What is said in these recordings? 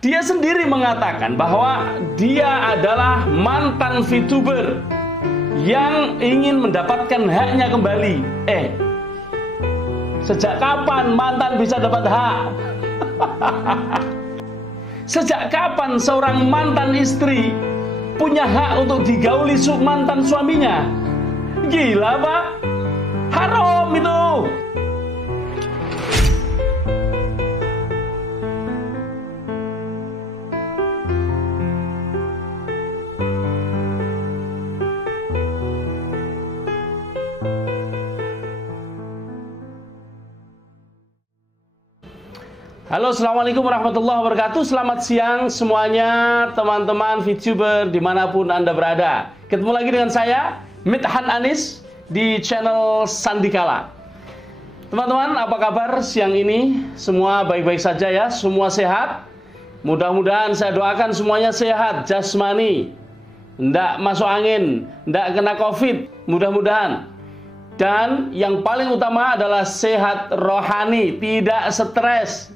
dia sendiri mengatakan bahwa dia adalah mantan VTuber yang ingin mendapatkan haknya kembali. Sejak kapan mantan bisa dapat hak? Sejak kapan seorang mantan istri punya hak untuk digauli mantan suaminya? Gila, Pak. Haram itu. Halo, assalamualaikum warahmatullahi wabarakatuh. Selamat siang semuanya teman-teman VTuber dimanapun Anda berada. Ketemu lagi dengan saya, Midhan Anis, di channel Sandikala. Teman-teman, apa kabar siang ini? Semua baik-baik saja ya? Semua sehat? Mudah-mudahan saya doakan semuanya sehat, jasmani, ndak masuk angin, ndak kena COVID, mudah-mudahan. Dan yang paling utama adalah sehat rohani, tidak stres.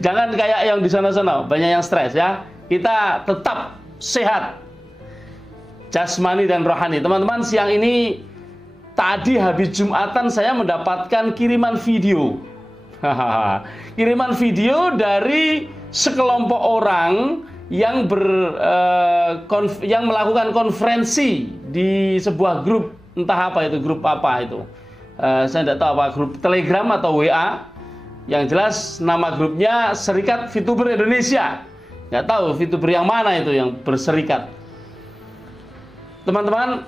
Jangan kayak yang di sana-sana, banyak yang stres ya. Kita tetap sehat jasmani dan rohani. Teman-teman, siang ini tadi habis Jumatan saya mendapatkan kiriman video. Kiriman video dari sekelompok orang yang yang melakukan konferensi di sebuah grup, entah apa itu, grup apa itu. Saya tidak tahu apa, grup Telegram atau WA. Yang jelas nama grupnya Serikat VTuber Indonesia. Nggak tahu VTuber yang mana itu yang berserikat. Teman-teman,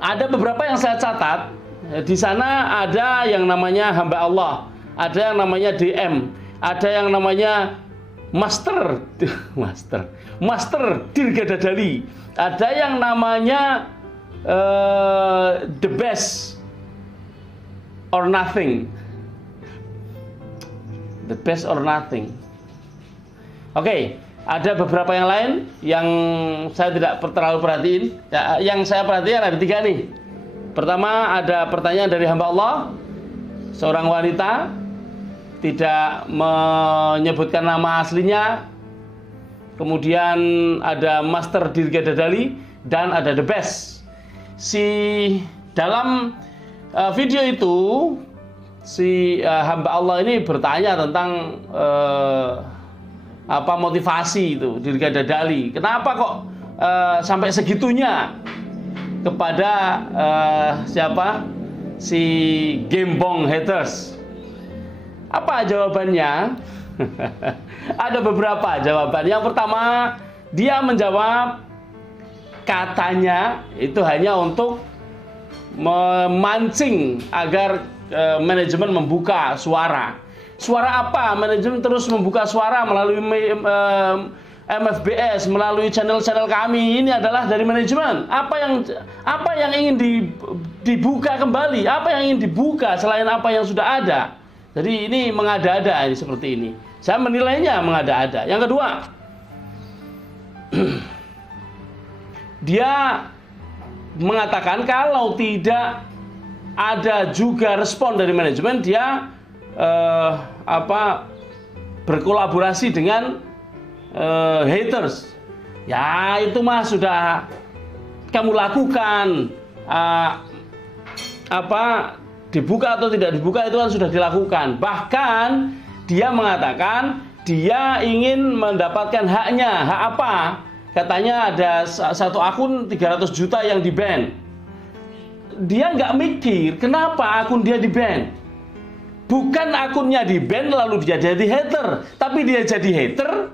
ada beberapa yang saya catat. Di sana ada yang namanya hamba Allah, ada yang namanya DM, ada yang namanya Master Dirga Dadali, ada yang namanya The Best or Nothing. The Best or Nothing. Oke, ada beberapa yang lain yang saya tidak terlalu perhatiin. Ya, yang saya perhatikan ada 3 nih. Pertama, ada pertanyaan dari hamba Allah, seorang wanita, tidak menyebutkan nama aslinya. Kemudian ada Master Dirga Dadali dan ada The Best. Dalam video itu hamba Allah ini bertanya tentang motivasi itu Dirga Dadali. Kenapa kok sampai segitunya kepada si Gembong haters? Apa jawabannya? Ada beberapa jawaban. Yang pertama, dia menjawab katanya itu hanya untuk memancing agar manajemen membuka suara. Suara apa? Manajemen terus membuka suara melalui MFBS, melalui channel-channel kami. Ini adalah dari manajemen. Apa yang ingin dibuka kembali? Apa yang ingin dibuka selain apa yang sudah ada? Jadi ini mengada-ada, ini seperti ini. Saya menilainya mengada-ada. Yang kedua, dia mengatakan kalau tidak ada juga respon dari manajemen, dia berkolaborasi dengan haters. Ya itu mah sudah kamu lakukan. Dibuka atau tidak dibuka itu kan sudah dilakukan. Bahkan dia mengatakan dia ingin mendapatkan haknya. Hak apa? Katanya ada satu akun 300 juta yang di-ban. Dia nggak mikir kenapa akun dia di-ban. Bukan akunnya di-ban lalu dia jadi hater, tapi dia jadi hater,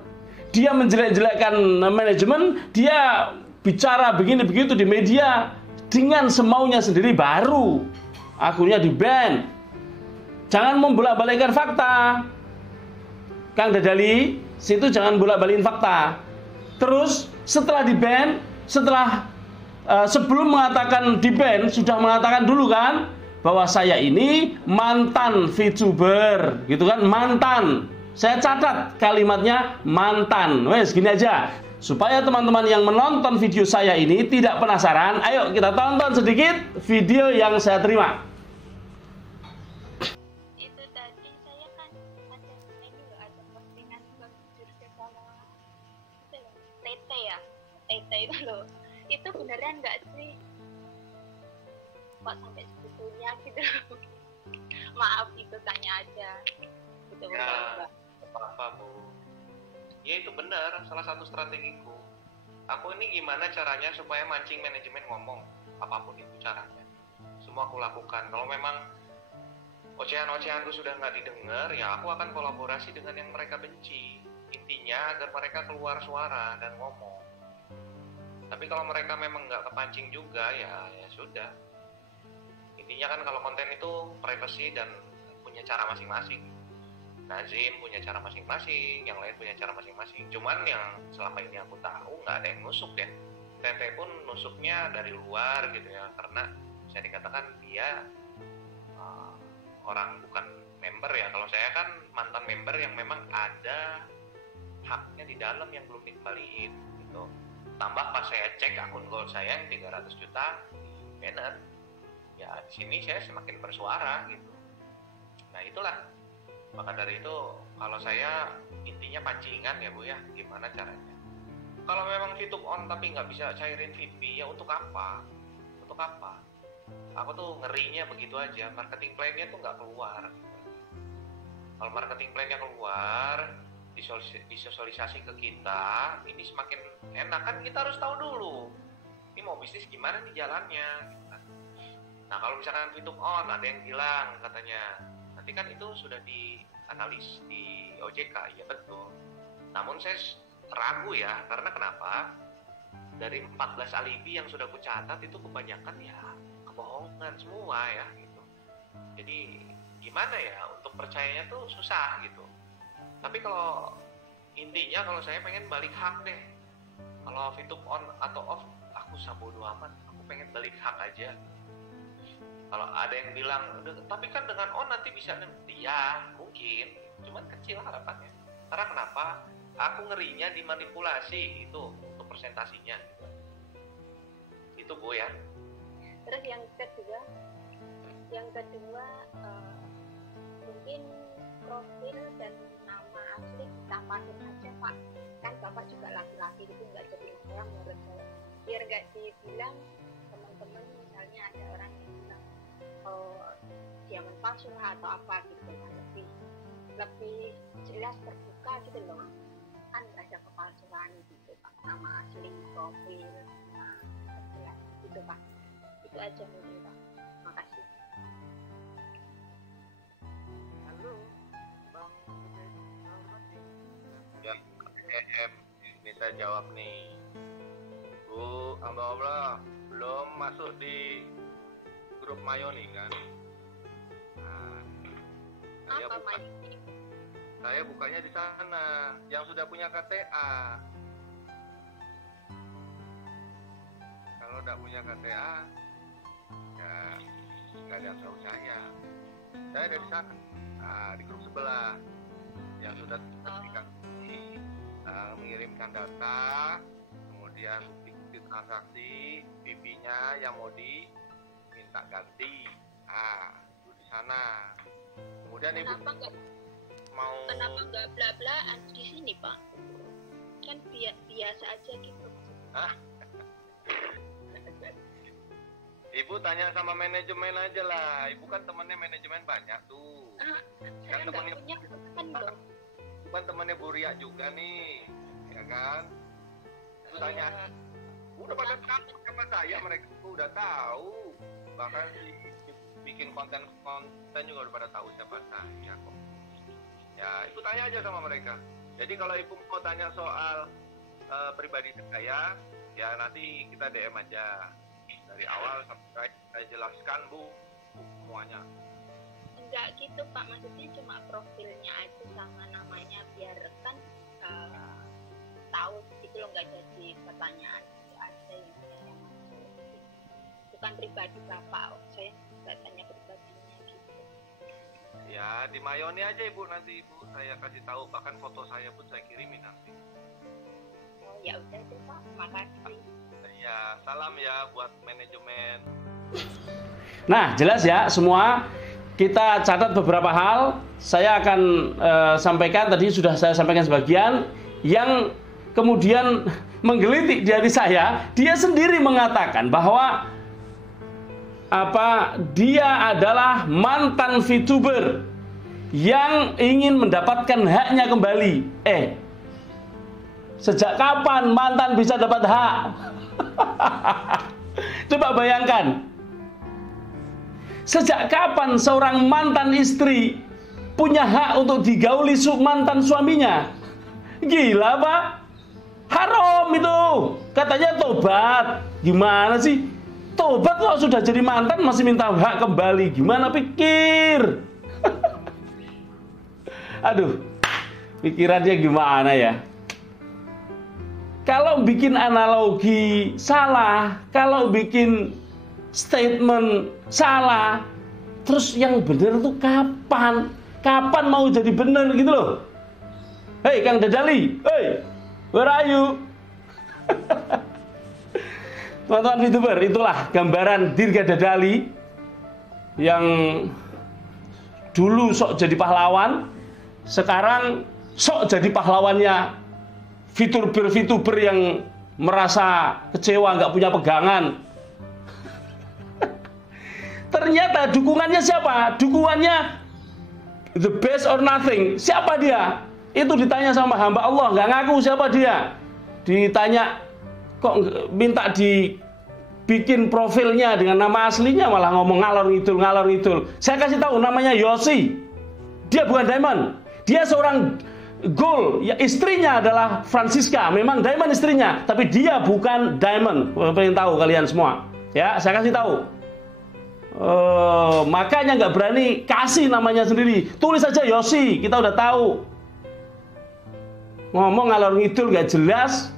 dia menjelek-jelekkan manajemen, dia bicara begini begitu di media dengan semaunya sendiri, baru akunnya di-ban. Jangan membolak-balikkan fakta, Kang Dadali, situ jangan bolak-balikin fakta. Terus setelah di-ban, sebelum mengatakan di-ban, sudah mengatakan dulu kan bahwa saya ini mantan VTuber, gitu kan, mantan. Saya catat kalimatnya mantan. Wes gini aja, supaya teman-teman yang menonton video saya ini tidak penasaran. Ayo kita tonton sedikit video yang saya terima. Itu tadi saya kan ada postingan itu beneran nggak sih kok sampai sebetulnya gitu. Maaf itu tanya aja gitu. Ya apa-apa Bu, ya itu benar salah satu strategiku. Aku ini gimana caranya supaya mancing manajemen ngomong, apapun itu caranya semua aku lakukan. Kalau memang ocehan-ocehanku sudah nggak didengar, ya aku akan kolaborasi dengan yang mereka benci. Intinya agar mereka keluar suara dan ngomong. Tapi kalau mereka memang nggak kepancing juga, ya sudah. Intinya kan kalau konten itu privacy dan punya cara masing-masing. Nazim punya cara masing-masing, yang lain punya cara masing-masing. Cuman yang selama ini aku tahu nggak ada yang nusuk ya. Tete pun nusuknya dari luar gitu ya, karena bisa dikatakan dia orang bukan member ya. Kalau saya kan mantan member yang memang ada haknya di dalam yang belum dikembaliin gitu. Tambah pas saya cek akun gold saya yang 300 juta banner, ya di sini saya semakin bersuara gitu. Nah itulah, maka dari itu kalau saya intinya pancingan ya Bu ya, gimana caranya. Kalau memang VTube on tapi nggak bisa cairin VP, ya untuk apa? Untuk apa? Aku tuh ngerinya begitu aja, marketing plan-nya tuh nggak keluar. Kalau marketing plan-nya keluar, disosialisasi ke kita, ini semakin enak kan. Kita harus tahu dulu ini mau bisnis gimana nih jalannya gitu kan. Nah kalau misalkan VTube on, ada yang bilang katanya nanti kan itu sudah dianalis di OJK, ya betul. Namun saya ragu ya, karena kenapa? Dari 14 alibi yang sudah aku catat itu kebanyakan ya kebohongan semua ya gitu. Jadi gimana ya, untuk percayanya tuh susah gitu. Tapi kalau intinya kalau saya pengen balik hak deh. Kalau VTube on atau off, aku sabodo amat. Aku pengen balik hak aja. Kalau ada yang bilang, tapi kan dengan on nanti bisa nanti, ya mungkin. Cuman kecil harapannya. Karena kenapa? Aku ngerinya dimanipulasi itu untuk presentasinya. Itu Bu ya. Terus yang kedua mungkin profil dan nama asli tambahin aja Pak. Kan Bapak juga laki-laki gitu, nggak jadi orang menurut saya. Biar nggak dibilang teman-teman misalnya ada orang yang bilang diaman palsu atau apa gitu kan, lebih jelas terbuka gitu loh. Kan ada kepalsuan gitu Pak, nama asli, profil, nah jelas gitu Pak. Itu aja mungkin Pak. Makasih. Halo, Bang Ya, ini saya jawab nih. Bu, hamba belum masuk di grup Mayoni kan? Nah, saya bukanya di sana, yang sudah punya KTA. Kalau tidak punya KTA, ya nggak ada yang tahu saya. Saya ada di sana, di grup sebelah, yang sudah teraplikasi, mengirimkan data, kemudian bukti transaksi, BP-nya yang mau diminta ganti. Itu di sana. Kemudian kenapa Ibu nggak bla-blaan di sini Pak? Kan biasa aja gitu. Ibu tanya sama manajemen aja lah. Ibu kan temennya manajemen banyak tuh. Saya Kan nggak punya teman dong. Bukan temennya Bu Ria juga nih, ya kan? Itu tanya, udah pada tahu sama saya, mereka udah tahu. Bahkan bikin konten juga udah pada tahu siapa saya kok. Ya, Ibu tanya aja sama mereka. Jadi kalau Ibu mau tanya soal pribadi saya, ya nanti kita DM aja. Dari awal sampai saya jelaskan Bu semuanya. Enggak gitu Pak, maksudnya cuma profilnya aja sama namanya, biar kan tahu gitu loh, nggak jadi pertanyaan ada yang saya masuk. Bukan pribadi Bapak, saya nggak tanya pribadinya gitu. Ya di Mayoni aja Ibu, nanti Ibu saya kasih tahu, bahkan foto saya pun saya kirimin nanti. Oh ya udah deh Pak, makasih. Ya salam ya buat manajemen. Nah, jelas ya semua. Kita catat beberapa hal. Saya akan sampaikan, tadi sudah saya sampaikan sebagian. Yang kemudian menggelitik di hati saya, dia sendiri mengatakan bahwa dia adalah mantan VTuber yang ingin mendapatkan haknya kembali. Sejak kapan mantan bisa dapat hak? Coba bayangkan. Sejak kapan seorang mantan istri punya hak untuk digauli mantan suaminya? Gila, Pak. Haram itu. Katanya tobat. Gimana sih? Tobat kalau sudah jadi mantan masih minta hak kembali. Gimana pikir? Aduh, pikirannya gimana ya? Kalau bikin analogi salah, kalau bikin statement salah, terus yang benar itu kapan? Kapan mau jadi benar gitu loh? Hei Kang Dadali, hey, where are you? Teman-teman VTuber, itulah gambaran Dirga Dadali yang dulu sok jadi pahlawan, sekarang sok jadi pahlawannya VTuber yang merasa kecewa, nggak punya pegangan. Ternyata dukungannya siapa? Dukungannya the best or nothing. Siapa dia? Itu ditanya sama hamba Allah, nggak ngaku siapa dia. Ditanya, kok minta dibikin profilnya dengan nama aslinya, malah ngomong ngalor ngidul. Saya kasih tahu, namanya Yosi. Dia bukan Diamond. Dia seorang Gold. Ya, istrinya adalah Francisca. Memang Diamond istrinya, tapi dia bukan Diamond. Pengen tahu kalian semua? Ya, saya kasih tahu. Makanya nggak berani kasih namanya sendiri. Tulis saja Yosi, kita udah tahu. Ngomong ngalor ngidul nggak jelas,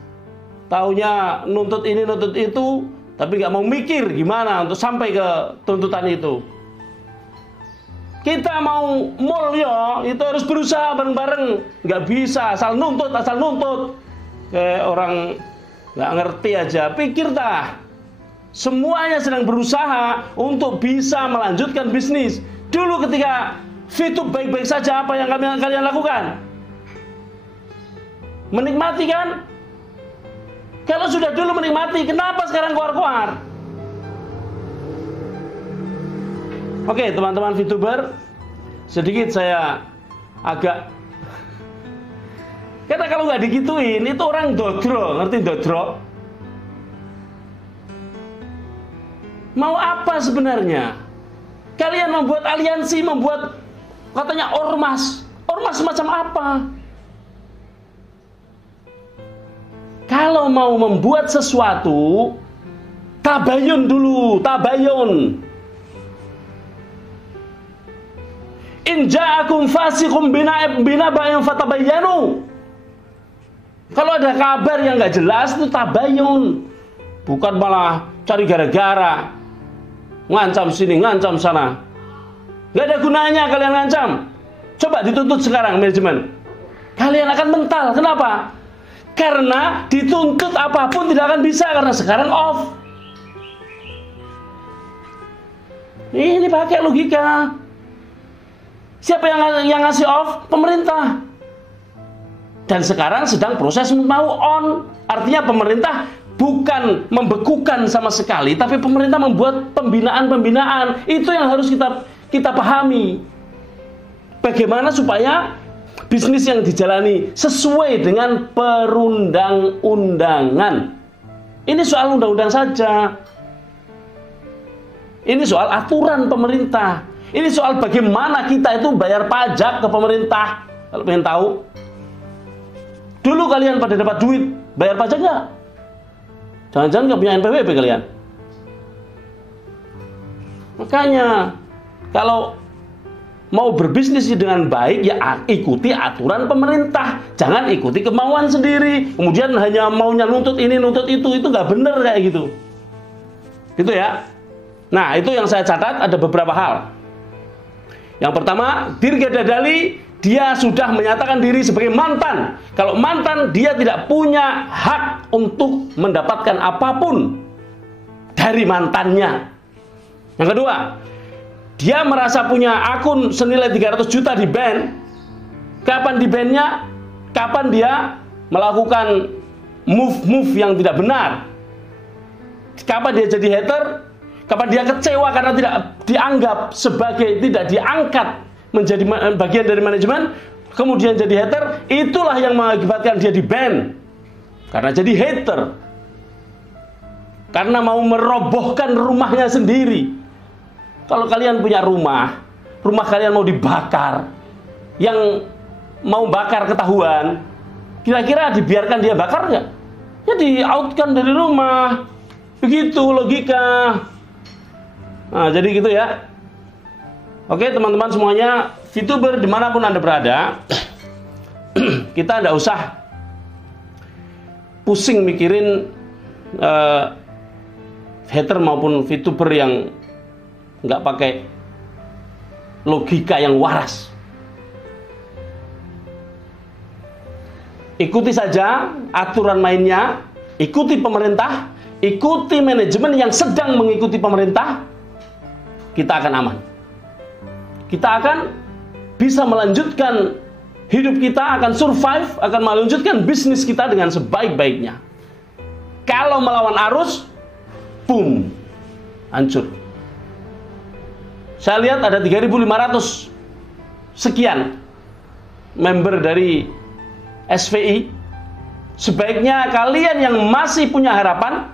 taunya nuntut ini nuntut itu, tapi nggak mau mikir gimana untuk sampai ke tuntutan itu. Kita mau mulia itu harus berusaha bareng-bareng, nggak bisa asal nuntut. Kayak orang nggak ngerti aja. Pikir dah, semuanya sedang berusaha untuk bisa melanjutkan bisnis. Dulu ketika VTube baik-baik saja, apa yang kalian lakukan? Menikmati kan? Kalau sudah dulu menikmati, kenapa sekarang keluar-keluar? Oke, teman-teman VTuber, sedikit saya agak, karena kalau nggak digituin, itu orang dodro, ngerti dodro? Mau apa sebenarnya? Kalian membuat aliansi, membuat katanya ormas. Ormas macam apa? Kalau mau membuat sesuatu, tabayun dulu, tabayun. In ja'akum fasiqun binaba'in fatabayyanu. Kalau ada kabar yang nggak jelas itu tabayun, bukan malah cari gara-gara, ngancam sini, ngancam sana. Nggak ada gunanya kalian ngancam. Coba dituntut sekarang manajemen, kalian akan mental. Kenapa? Karena dituntut apapun tidak akan bisa, karena sekarang off. Ini pakai logika. Siapa yang ngasih off? Pemerintah. Dan sekarang sedang proses mau on. Artinya pemerintah bukan membekukan sama sekali, tapi pemerintah membuat pembinaan-pembinaan. Itu yang harus kita pahami. Bagaimana supaya bisnis yang dijalani sesuai dengan perundang-undangan. Ini soal undang-undang saja. Ini soal aturan pemerintah. Ini soal bagaimana kita itu bayar pajak ke pemerintah. Kalau pengen tahu, dulu kalian pada dapat duit, bayar pajak nggak? Jangan-jangan nggak punya NPWP kalian. Makanya kalau mau berbisnis dengan baik, ya ikuti aturan pemerintah. Jangan ikuti kemauan sendiri. Kemudian hanya maunya nuntut ini, nuntut itu nggak bener kayak gitu. Gitu ya. Nah, itu yang saya catat ada beberapa hal. Yang pertama, Dirga Dadali, dia sudah menyatakan diri sebagai mantan. Kalau mantan, dia tidak punya hak untuk mendapatkan apapun dari mantannya. Yang kedua, dia merasa punya akun senilai 300 juta di ban. Kapan di bannya? Kapan dia melakukan move yang tidak benar. Kapan dia jadi hater? Kapan dia kecewa karena tidak dianggap sebagai, tidak diangkat menjadi bagian dari manajemen, kemudian jadi hater, itulah yang mengakibatkan dia di-ban. Karena jadi hater. Karena mau merobohkan rumahnya sendiri. Kalau kalian punya rumah kalian mau dibakar, yang mau bakar ketahuan, kira-kira dibiarkan dia bakar nggak? Ya di-outkan dari rumah. Begitu logika. Nah, jadi gitu ya. Oke teman-teman semuanya, VTuber dimanapun Anda berada, kita nggak usah pusing mikirin hater maupun VTuber yang nggak pakai logika yang waras. Ikuti saja aturan mainnya, ikuti pemerintah, ikuti manajemen yang sedang mengikuti pemerintah, kita akan aman. Kita akan bisa melanjutkan hidup kita, akan survive, akan melanjutkan bisnis kita dengan sebaik-baiknya. Kalau melawan arus, boom, hancur. Saya lihat ada 3.500 sekian member dari SVI. Sebaiknya kalian yang masih punya harapan,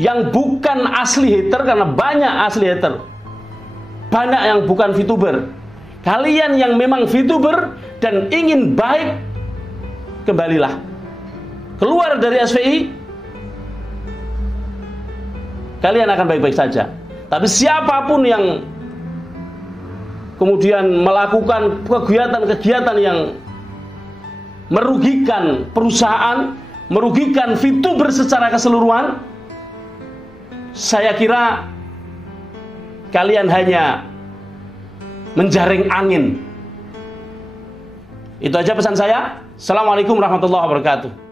yang bukan asli hater, karena banyak asli hater, banyak yang bukan VTuber. Kalian yang memang VTuber dan ingin baik, kembalilah keluar dari SVI, kalian akan baik-baik saja. Tapi siapapun yang kemudian melakukan kegiatan-kegiatan yang merugikan perusahaan, merugikan VTuber secara keseluruhan, saya kira kalian hanya menjaring angin. Itu aja pesan saya. Assalamualaikum warahmatullahi wabarakatuh.